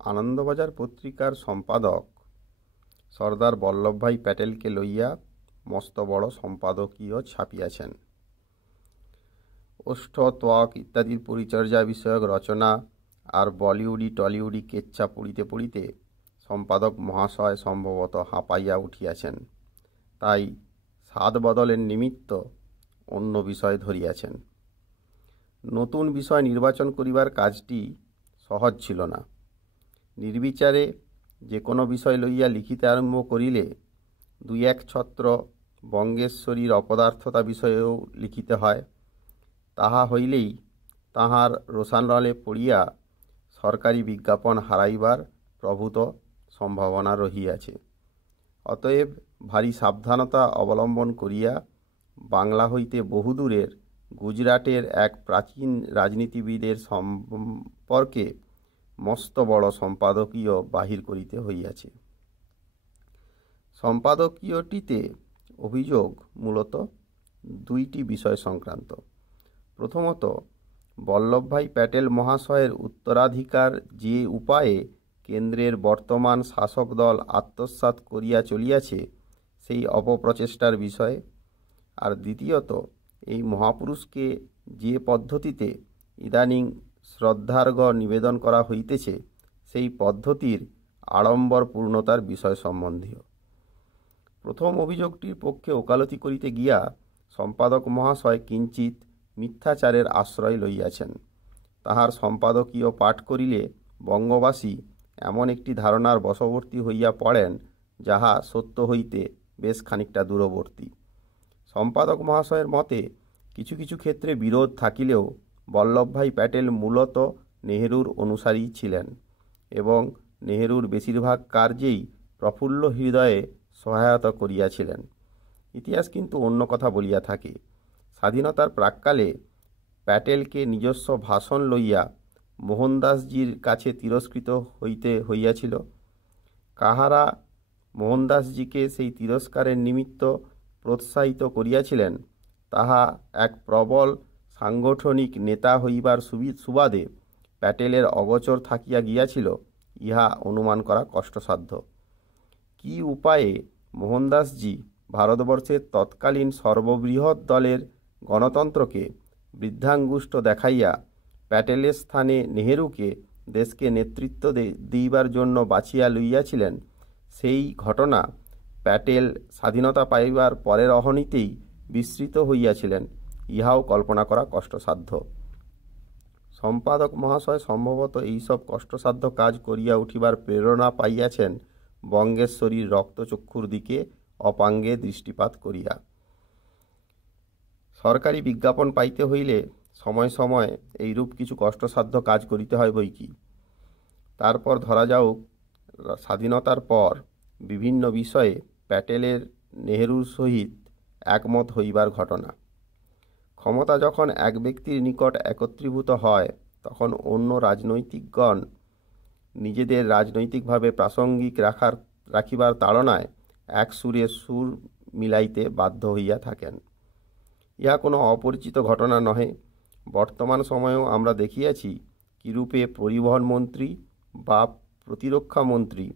আনন্দবাজার পত্রিকার সম্পাদক সর্দার বল্লভভাই প্যাটেলকে লইয়া মস্ত বড় সম্পাদকীয় ছাপিয়াছেন। ওষ্ঠ, ত্বক ইত্যাদির পরিচর্যা বিষয়ক রচনা আর বলিউডি টলিউডি কেচ্ছা পড়িতে পড়িতে সম্পাদক মহাশয় সম্ভবত হাঁপাইয়া উঠিয়াছেন। তাই স্বাদ বদলের নিমিত্ত অন্য বিষয় ধরিয়াছেন। নতুন বিষয় নির্বাচন করিবার কাজটি সহজ ছিল না। নির্বিচারে যে কোনো বিষয় লইয়া লিখিতে আরম্ভ করিলে দুই এক ছত্র বঙ্গেশ্বরীর অপদার্থতা বিষয়েও লিখিতে হয়। তাহা হইলেই তাহার রোষানলে পড়িয়া সরকারি বিজ্ঞাপন হারাইবার প্রভূত সম্ভাবনা রহিয়াছে। অতএব ভারী সাবধানতা অবলম্বন করিয়া বাংলা হইতে বহুদূরের গুজরাটের এক প্রাচীন রাজনীতিবিদের সম্পর্কে মস্ত বড় সম্পাদকীয় বাহির করিতে হইয়াছে। সম্পাদকীয়টিতে অভিযোগ মূলত দুইটি বিষয় সংক্রান্ত। প্রথমত, বল্লভভাই প্যাটেল মহাশয়ের উত্তরাধিকার যে উপায়ে কেন্দ্রের বর্তমান শাসক দল আত্মসাৎ করিয়া চলিয়াছে সেই অপপ্রচেষ্টার বিষয়ে, আর দ্বিতীয়ত, এই মহাপুরুষকে যে পদ্ধতিতে ইদানিং শ্রদ্ধার্ঘ নিবেদন করা হইতেছে সেই পদ্ধতির আড়ম্বরপূর্ণতার বিষয় সম্বন্ধীয়। প্রথম অভিযোগটির পক্ষে ওকালতি করিতে গিয়া সম্পাদক মহাশয় কিঞ্চিত মিথ্যাচারের আশ্রয় লইয়াছেন। তাহার সম্পাদকীয় পাঠ করিলে বঙ্গবাসী এমন একটি ধারণার বশবর্তী হইয়া পড়েন যাহা সত্য হইতে বেশ খানিকটা দূরবর্তী। সম্পাদক মহাশয়ের মতে কিছু কিছু ক্ষেত্রে বিরোধ থাকিলেও বল্লভভাই প্যাটেল মূলত নেহেরুর অনুসারী ছিলেন এবং নেহেরুর বেশিরভাগ কার্যেই প্রফুল্ল হৃদয়ে সহায়তা করিয়াছিলেন। ইতিহাস কিন্তু অন্য কথা বলিয়া থাকে। স্বাধীনতার প্রাক্কালে প্যাটেলকে নিজস্ব ভাষণ লইয়া মোহনদাসজির কাছে তিরস্কৃত হইতে হইয়াছিল। কাহারা মোহনদাসজিকে সেই তিরস্কারের নিমিত্ত প্রোৎসাহিত করিয়াছিলেন তাহা এক প্রবল সাংগঠনিক নেতা হইবার সুবাদে প্যাটেলের অগোচর থাকিয়া গিয়াছিল ইহা অনুমান করা কষ্টসাধ্য। কি উপায়ে মোহনদাসজি ভারতবর্ষের তৎকালীন সর্ববৃহৎ দলের গণতন্ত্রকে বৃদ্ধাঙ্গুষ্ঠ দেখাইয়া প্যাটেলের স্থানে নেহেরুকে দেশকে নেতৃত্ব দিবার জন্য বাছিয়া লইয়াছিলেন, সেই ঘটনা প্যাটেল স্বাধীনতা পাইবার পরের অহনিতেই বিস্মৃত হইয়াছিলেন, ইহাও কল্পনা করা কষ্টসাধ্য। সম্পাদক মহাশয় সম্ভবত এইসব কষ্টসাধ্য কাজ করিয়া উঠিবার প্রেরণা পাইয়াছেন বঙ্গেশ্বরীর রক্তচক্ষুর দিকে অপাঙ্গে দৃষ্টিপাত করিয়া। সরকারি বিজ্ঞাপন পাইতে হইলে সময় সময় এইরূপ কিছু কষ্টসাধ্য কাজ করিতে হয় বই কি। তারপর ধরা যাওক স্বাধীনতার পর বিভিন্ন বিষয়ে প্যাটেলের নেহেরুর সহিত একমত হইবার ঘটনা। ক্ষমতা যখন এক ব্যক্তির নিকট একত্রীভূত হয় তখন অন্য রাজনৈতিকগণ নিজেদের রাজনৈতিকভাবে প্রাসঙ্গিক রাখিবার তাড়নায় এক সুরে সুর মিলাইতে বাধ্য হইয়া থাকেন। ইহা কোনো অপরিচিত ঘটনা নহে। বর্তমান সময়েও আমরা দেখিয়াছি কিরূপে পরিবহন মন্ত্রী বা প্রতিরক্ষা মন্ত্রী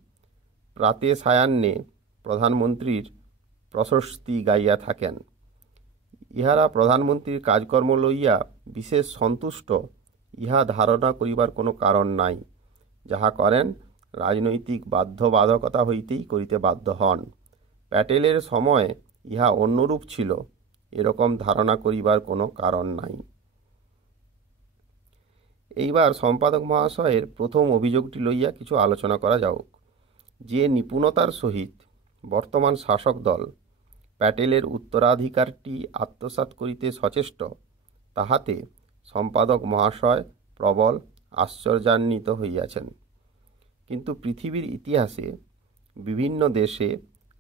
প্রাতে সায়াহ্নে প্রধানমন্ত্রীর প্রশস্তি গাইয়া থাকেন। ইহারা প্রধানমন্ত্রীর কাজকর্ম লইয়া বিশেষ সন্তুষ্ট ইহা ধারণা করিবার কোনো কারণ নাই। যাহা করেন রাজনৈতিক বাধ্যবাধকতা হইতেই করিতে বাধ্য হন। প্যাটেলের সময় ইহা অন্যরূপ ছিল, এরকম ধারণা করিবার কোনো কারণ নাই। এইবার সম্পাদক মহাশয়ের প্রথম অভিযোগটি লইয়া কিছু আলোচনা করা যাওক। যে নিপুণতার সহিত বর্তমান শাসক দল প্যাটেলের উত্তরাধিকারটি আত্মসাৎ করিতে সচেষ্ট তাহাতে সম্পাদক মহাশয় প্রবল আশ্চর্যান্বিত হইয়াছেন। কিন্তু পৃথিবীর ইতিহাসে বিভিন্ন দেশে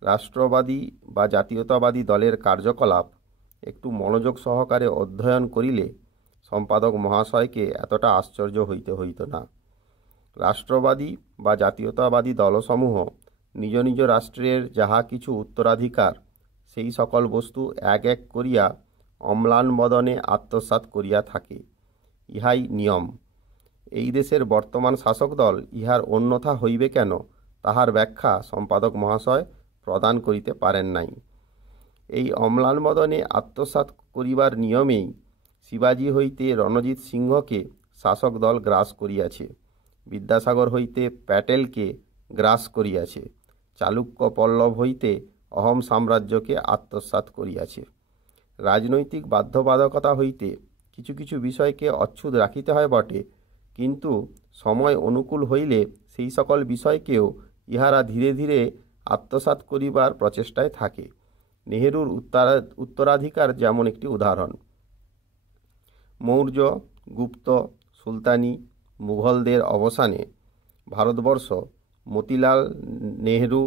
রাষ্ট্রবাদী বা জাতীয়তাবাদী দলের কার্যকলাপ একটু মনোযোগ সহকারে অধ্যয়ন করিলে সম্পাদক মহাশয়কে এতটা আশ্চর্য হইতে হইত না। রাষ্ট্রবাদী বা জাতীয়তাবাদী দলসমূহ নিজ নিজ রাষ্ট্রের যাহা কিছু উত্তরাধিকার সেই সকল বস্তু এক এক করিয়া অম্লান বদনে আত্মসাৎ করিয়া থাকে, ইহাই নিয়ম। এই দেশের বর্তমান শাসক দল ইহার অন্যথা হইবে কেন, তাহার ব্যাখ্যা সম্পাদক মহাশয় প্রদান করিতে পারেন নাই। এই অম্লান বদনে আত্মসাৎ করিবার নিয়মেই শিবাজী হইতে রণজিৎ সিংহকে শাসক দল গ্রাস করিয়াছে, বিদ্যাসাগর হইতে প্যাটেলকে গ্রাস করিয়াছে, চালুক্য পল্লব হইতে অহম সাম্রাজ্যকে আত্মসাৎ করিয়াছে। রাজনৈতিক বাধ্যবাধকতা হইতে কিছু কিছু বিষয়কে অচ্ছুত রাখিতে হয় বটে, কিন্তু সময় অনুকূল হইলে সেই সকল বিষয়কেও ইহারা ধীরে ধীরে আত্মসাৎ করিবার প্রচেষ্টায় থাকে। নেহেরুর উত্তরাধিকার যেমন একটি উদাহরণ। মৌর্য, গুপ্ত, সুলতানি, মুঘলদের অবসানে ভারতবর্ষ মতিলাল নেহেরু,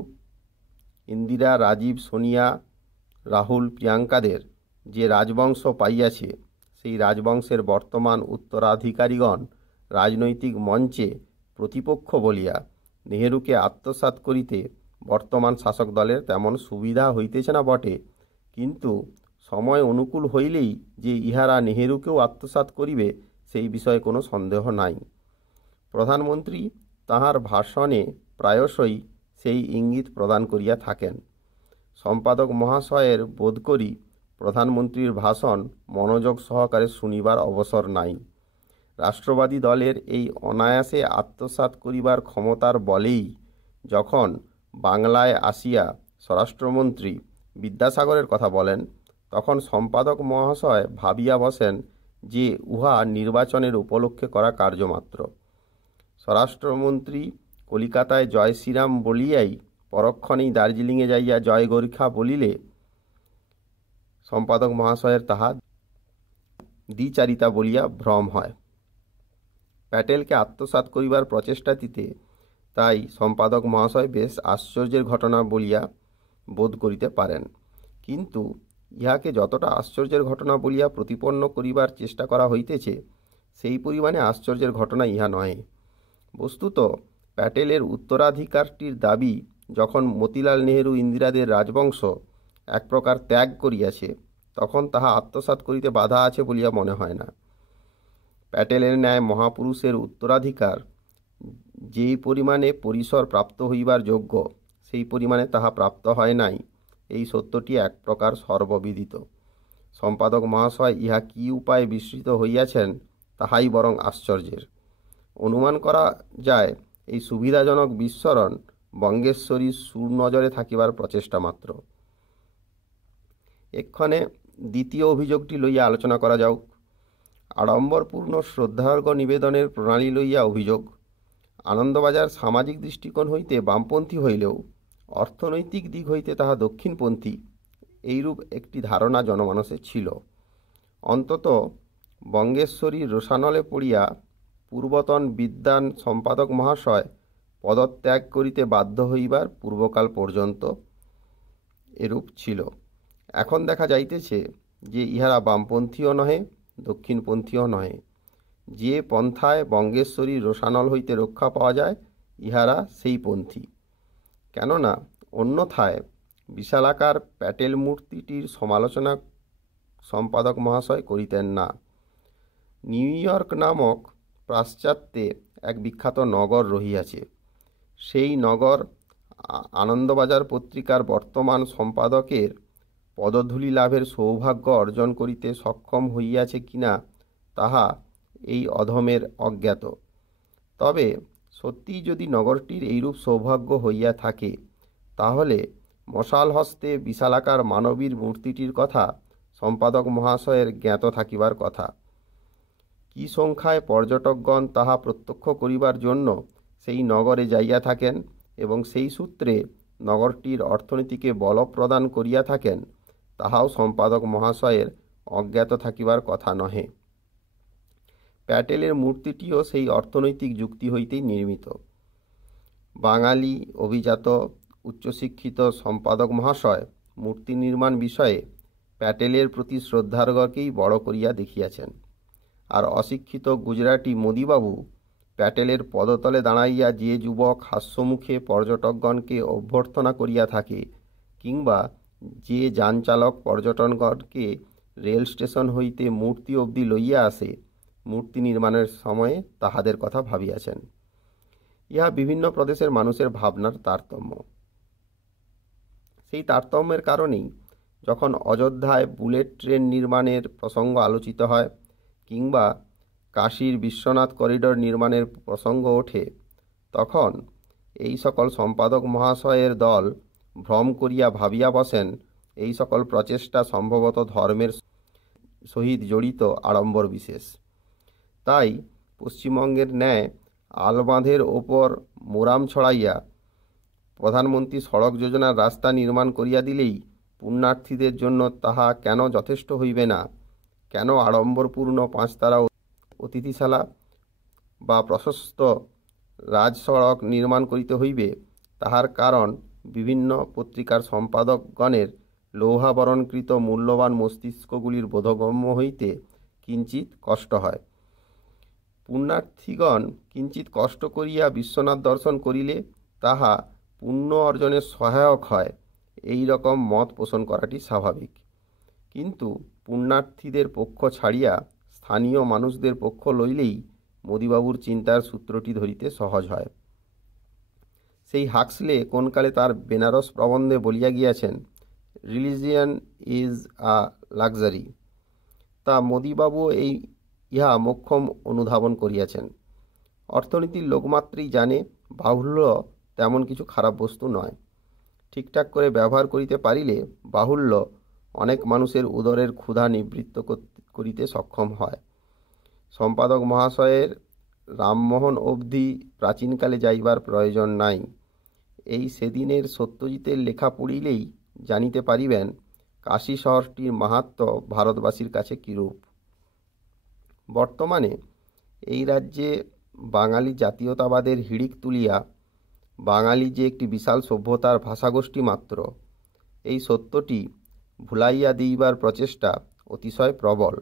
ইন্দিরা, রাজীব, সোনিয়া, রাহুল, প্রিয়াঙ্কাদের যে রাজবংশ পাইয়াছে, সেই রাজবংশের বর্তমান উত্তরাধিকারীগণ রাজনৈতিক মঞ্চে প্রতিপক্ষ বলিয়া নেহেরুকে আত্মসাৎ করিতে বর্তমান শাসক দলের তেমন সুবিধা হইতেছে না বটে, কিন্তু সময় অনুকূল হইলেই যে ইহারা নেহেরুকেও আত্মসাৎ করিবে সেই বিষয়ে কোনো সন্দেহ নাই। প্রধানমন্ত্রী তাহার ভাষণে প্রায়শই সেই ইঙ্গিত প্রদান করিয়া থাকেন। সম্পাদক মহাশয়ের বোধ করি প্রধানমন্ত্রীর ভাষণ মনোযোগ সহকারে শুনিবার অবসর নাই। রাষ্ট্রবাদী দলের এই অনায়াসে আত্মসাৎ করিবার ক্ষমতার বলেই যখন বাংলায় আসিয়া স্বরাষ্ট্রমন্ত্রী বিদ্যাসাগরের কথা বলেন, তখন সম্পাদক মহাশয় ভাবিয়া বসেন যে উহা নির্বাচনের উপলক্ষে করা কার্যমাত্র। স্বরাষ্ট্রমন্ত্রী কলিকাতায় জয় শ্রীরাম বলিয়াই পরক্ষণেই দার্জিলিংয়ে যাইয়া জয় গোর্খা বলিলে সম্পাদক মহাশয়ের তাহা দ্বিচারিতা বলিয়া ভ্রম হয়। প্যাটেলকে আত্মসাৎ করিবার প্রচেষ্টাটিতে তাই সম্পাদক মহাশয় বেশ আশ্চর্যের ঘটনা বলিয়া বোধ করিতে পারেন, কিন্তু ইহাকে যতটা আশ্চর্যের ঘটনা বলিয়া প্রতিপন্ন করিবার চেষ্টা করা হইতেছে, সেই পরিমাণে আশ্চর্যের ঘটনা ইহা নহে। বস্তুত প্যাটেলের উত্তরাধিকারটির দাবি যখন মতিলাল নেহেরু ইন্দিরাদের রাজবংশ এক প্রকার ত্যাগ করিয়াছে, তখন তাহা আত্মসাৎ করিতে বাধা আছে বলিয়া মনে হয় না। প্যাটেলের ন্যায় মহাপুরুষের উত্তরাধিকার যেই পরিমাণে পরিসর প্রাপ্ত হইবার যোগ্য, সেই পরিমাণে তাহা প্রাপ্ত হয় নাই, এই সত্যটি এক প্রকার সর্ববিদিত। সম্পাদক মহাশয় ইহা কি উপায়ে বিস্মৃত হইয়াছেন, তাহাই বরং আশ্চর্যের। অনুমান করা যায় এই সুবিধাজনক বিস্মরণ বঙ্গেশ্বরীর সুনজরে থাকিবার প্রচেষ্টা মাত্র। এক্ষণে দ্বিতীয় অভিযোগটি লইয়া আলোচনা করা যাউক। আড়ম্বরপূর্ণ শ্রদ্ধার্ঘ নিবেদনের প্রণালী লইয়া অভিযোগ। আনন্দবাজার সামাজিক দৃষ্টিকোণ হইতে বামপন্থী হইলেও অর্থনৈতিক দিক হইতে তাহা দক্ষিণপন্থী, এইরূপ একটি ধারণা জনমানসে ছিল। অন্তত বঙ্গেশ্বরীর রোষানলে পড়িয়া পূর্বতন বিদ্বান সম্পাদক মহাশয় পদত্যাগ করিতে বাধ্য হইবার পূর্বকাল পর্যন্ত এরূপ ছিল। এখন দেখা যাইতেছে যে ইহারা বামপন্থীও নহে, দক্ষিণপন্থীও নহে। যে পন্থায় বঙ্গেশ্বরীর রোষানল হইতে রক্ষা পাওয়া যায়, ইহারা সেই পন্থী। কেননা অন্যথায় বিশালাকার প্যাটেল মূর্তিটির সমালোচনা সম্পাদক মহাশয় করিতেন না। নিউ ইয়র্ক নামক পাশ্চাত্যে এক বিখ্যাত নগর রহিয়াছে। সেই নগর আনন্দবাজার পত্রিকার বর্তমান সম্পাদকের পদধূলি লাভের সৌভাগ্য অর্জন করিতে সক্ষম হইয়াছে কিনা তাহা এই অধমের অজ্ঞাত। তবে সত্যিই যদি নগরটির এইরূপ সৌভাগ্য হইয়া থাকে, তাহলে মশাল হস্তে বিশালাকার মানবীর মূর্তিটির কথা সম্পাদক মহাশয়ের জ্ঞাত থাকিবার কথা। কি সংখ্যায় পর্যটকগণ তাহা প্রত্যক্ষ করিবার জন্য সেই নগরে যাইয়া থাকেন এবং সেই সূত্রে নগরটির অর্থনীতিকে বল প্রদান করিয়া থাকেন, তাহাও সম্পাদক মহাশয়ের অজ্ঞাত থাকিবার কথা নহে। প্যাটেলের মূর্তিটিও সেই অর্থনৈতিক যুক্তি হইতেই নির্মিত। বাঙালি অভিজাত উচ্চশিক্ষিত সম্পাদক মহাশয় মূর্তি নির্মাণ বিষয়ে প্যাটেলের প্রতি শ্রদ্ধার্ঘকেই বড় করিয়া দেখিয়াছেন, আর অশিক্ষিত গুজরাটি মোদিবাবু প্যাটেলের পদতলে দাঁড়াইয়া যে যুবক হাস্যমুখে পর্যটকগণকে অভ্যর্থনা করিয়া থাকে, কিংবা যে যানচালক পর্যটকগণকে রেল স্টেশন হইতে মূর্তি অবধি লইয়া আসে, মূর্তি নির্মাণের সময়ে তাহাদের কথা ভাবিয়াছেন। ইহা বিভিন্ন প্রদেশের মানুষের ভাবনার তারতম্য। সেই তারতম্যের কারণেই যখন অযোধ্যায় বুলেট ট্রেন নির্মাণের প্রসঙ্গ আলোচিত হয় কিংবা কাশীর বিশ্বনাথ করিডর নির্মাণের প্রসঙ্গ ওঠে, তখন এই সকল সম্পাদক মহাশয়ের দল ভ্রম করিয়া ভাবিয়া বসেন এই সকল প্রচেষ্টা সম্ভবত ধর্মের সহিত জড়িত আড়ম্বর বিশেষ। তাই পশ্চিমবঙ্গের ন্যায় আলবাঁধের ওপর মোরাম ছড়াইয়া প্রধানমন্ত্রী সড়ক যোজনার রাস্তা নির্মাণ করিয়া দিলেই পুণ্যার্থীদের জন্য তাহা কেন যথেষ্ট হইবে না? কেন আড়ম্বরপূর্ণ 5 তারা অতিথিশালা বা প্রশস্ত রাজসড়ক নির্মাণ করিতে হইবে? তাহার কারণ বিভিন্ন পত্রিকার সম্পাদকগণের লৌহাবরণকৃত মূল্যবান মস্তিষ্কগুলির বোধগম্য হইতে কিঞ্চিত কষ্ট হয়। পুণ্যার্থীগণ কিঞ্চিত কষ্ট করিয়া বিশ্বনাথ দর্শন করিলে তাহা পুণ্য অর্জনের সহায়ক হয়, এই রকম মত পোষণ করাটি স্বাভাবিক। কিন্তু পুণ্যার্থীদের পক্ষ ছাড়িয়া স্থানীয় মানুষদের পক্ষ লইলেই মোদিবাবুর চিন্তার সূত্রটি ধরিতে সহজ হয়। সেই হাক্সলে কোনকালে তার বেনারস প্রবন্ধে বলিয়া গিয়াছেন, রিলিজিয়ান ইজ আ লাক্সারি। তা মোদিবাবু ইহা মোক্ষম অনুধাবন করিয়াছেন। অর্থনীতির লোকমাত্রই জানে বাহুল্য তেমন কিছু খারাপ বস্তু নয়। ঠিকঠাক করে ব্যবহার করিতে পারিলে বাহুল্য অনেক মানুষের উদরের ক্ষুধা নিবৃত্ত করিতে সক্ষম হয়। সম্পাদক মহাশয়ের রামমোহন অবধি প্রাচীনকালে যাইবার প্রয়োজন নাই। এই সেদিনের সত্যজিতের লেখা পড়িলেই জানিতে পারিবেন কাশী শহরটির মাহাত্ম্য ভারতবাসীর কাছে কিরূপ। বর্তমানে এই রাজ্যে বাঙালি জাতীয়তাবাদের হিড়িক তুলিয়া বাঙালি যে একটি বিশাল সভ্যতার ভাষাগোষ্ঠী মাত্র, এই সত্যটি ভুলাইয়া দিইবার প্রচেষ্টা অতিশয় প্রবল।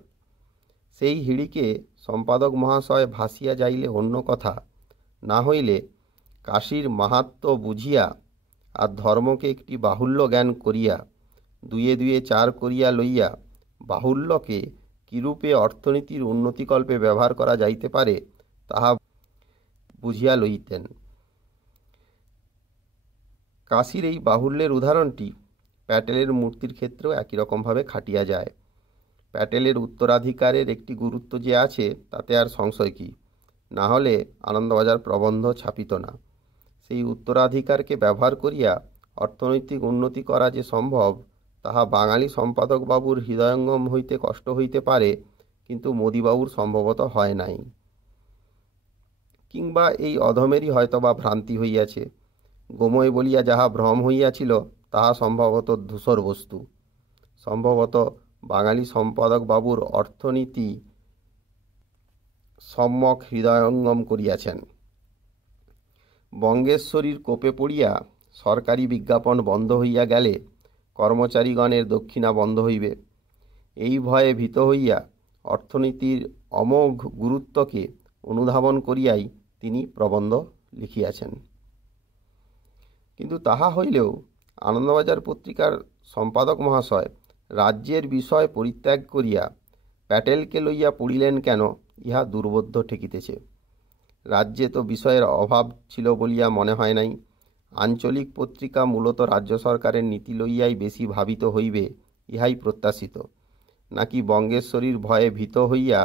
সেই হিড়িকে সম্পাদক মহাশয় ভাসিয়া যাইলে অন্য কথা, না হইলে কাশীর মাহাত্ম্য বুঝিয়া আর ধর্মকে একটি বাহুল্য জ্ঞান করিয়া 2 2 4 করিয়া লইয়া বাহুল্যকে কিরূপে অর্থনীতির উন্নতিকল্পে ব্যবহার করা যাইতে পারে তাহা বুঝিয়া লইতেন। কাশীর এই বাহুল্যের উদাহরণটি প্যাটেলের মূর্তির ক্ষেত্রেও একই রকমভাবে খাটিয়া যায়। প্যাটেলের উত্তরাধিকারের একটি গুরুত্ব যে আছে তাতে আর সংশয় কি? না হলে আনন্দবাজার প্রবন্ধ ছাপিত না। সেই উত্তরাধিকারকে ব্যবহার করিয়া অর্থনৈতিক উন্নতি করা যে সম্ভব তাহা বাঙালি সম্পাদকবাবুর হৃদয়ঙ্গম হইতে কষ্ট হইতে পারে, কিন্তু মোদিবাবুর সম্ভবত হয় নাই। কিংবা এই অধমেরই হয়তোবা ভ্রান্তি হইয়াছে। গোময় বলিয়া যাহা ভ্রম হইয়াছিল তাহা সম্ভবত ধূসর বস্তু। সম্ভবত বাঙালি সম্পাদকবাবুর অর্থনীতি সম্যক হৃদয়ঙ্গম করিয়াছেন। বঙ্গেশ্বরীর কোপে পড়িয়া সরকারি বিজ্ঞাপন বন্ধ হইয়া গেলে কর্মচারীগণের দক্ষিণা বন্ধ হইবে, এই ভয়ে ভীত হইয়া অর্থনীতির অমোঘ গুরুত্বকে অনুধাবন করিয়াই তিনি প্রবন্ধ লিখিয়াছেন। কিন্তু তাহা হইলেও আনন্দবাজার পত্রিকার সম্পাদক মহাশয় রাজ্যের বিষয় পরিত্যাগ করিয়া প্যাটেলকে লইয়া পড়িলেন কেন, ইহা দুর্বোধ্য ঠেকিতেছে। রাজ্যে তো বিষয়ের অভাব ছিল বলিয়া মনে হয় নাই। আঞ্চলিক পত্রিকা মূলত রাজ্য সরকারের নীতি লইয়াই বেশি ভাবিত হইবে, ইহাই প্রত্যাশিত। নাকি বঙ্গেশ্বরীর ভয়ে ভীত হইয়া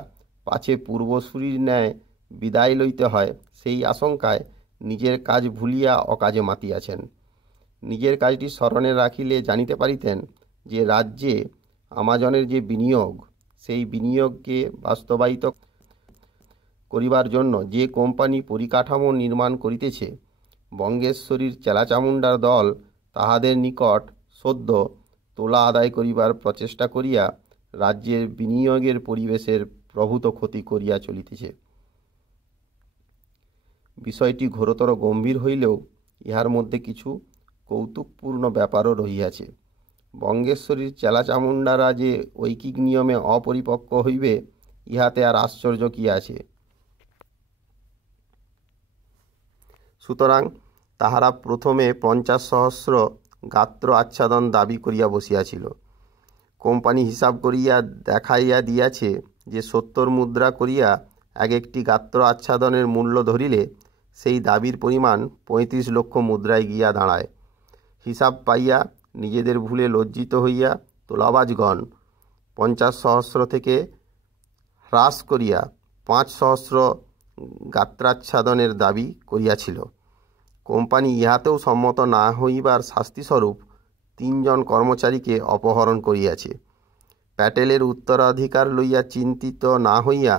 পাছে পূর্বসূরির ন্যায় বিদায় লইতে হয়, সেই আশঙ্কায় নিজের কাজ ভুলিয়া অকাজে মাতিয়াছেন। নিজের কাজটি স্মরণে রাখিলে জানিতে পারিতেন যে রাজ্যে আমাজনের যে বিনিয়োগ, সেই বিনিয়োগকে বাস্তবায়িত করিবার জন্য যে কোম্পানি পরিকাঠামো নির্মাণ করিতেছে, বঙ্গেশ্বরীর চেলাচামুন্ডার দল তাহাদের নিকট সদ্য তোলা আদায় করিবার প্রচেষ্টা করিয়া রাজ্যের বিনিয়োগের পরিবেশের প্রভূত ক্ষতি করিয়া চলিতেছে। বিষয়টি ঘোরতর গম্ভীর হইলেও ইহার মধ্যে কিছু কৌতুকপূর্ণ ব্যাপারও রহিয়াছে। বঙ্গেশ্বরীর চেলাচামুন্ডারা যে ঐকিক নিয়মে অপরিপক্ক হইবে, ইহাতে আর আশ্চর্য কি আছে? সুতরাং তাহারা প্রথমে 50 সহস্র গাত্র আচ্ছাদন দাবি করিয়া বসিয়াছিল। কোম্পানি হিসাব করিয়া দেখাইয়া দিয়াছে যে 70 মুদ্রা করিয়া এক একটি গাত্র আচ্ছাদনের মূল্য ধরিলে সেই দাবির পরিমাণ ৩৫ লক্ষ মুদ্রায় গিয়া দাঁড়ায়। হিসাব পাইয়া নিজেদের ভুলে লজ্জিত হইয়া তোলাবাজগণ ৫০ সহস্র থেকে হ্রাস করিয়া ৫ সহস্র গাত্রাচ্ছাদনের দাবি করিয়াছিল। কোম্পানি ইহাতেও সম্মত না হইবার শাস্তিস্বরূপ ৩ জন কর্মচারীকে অপহরণ করিয়াছে। প্যাটেলের উত্তরাধিকার লইয়া চিন্তিত না হইয়া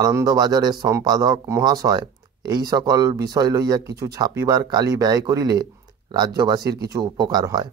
আনন্দবাজারের সম্পাদক মহাশয় এই সকল বিষয় লইয়া কিছু ছাপিবার কালি ব্যয় করিলে রাজ্যবাসীর কিছু উপকার হয়।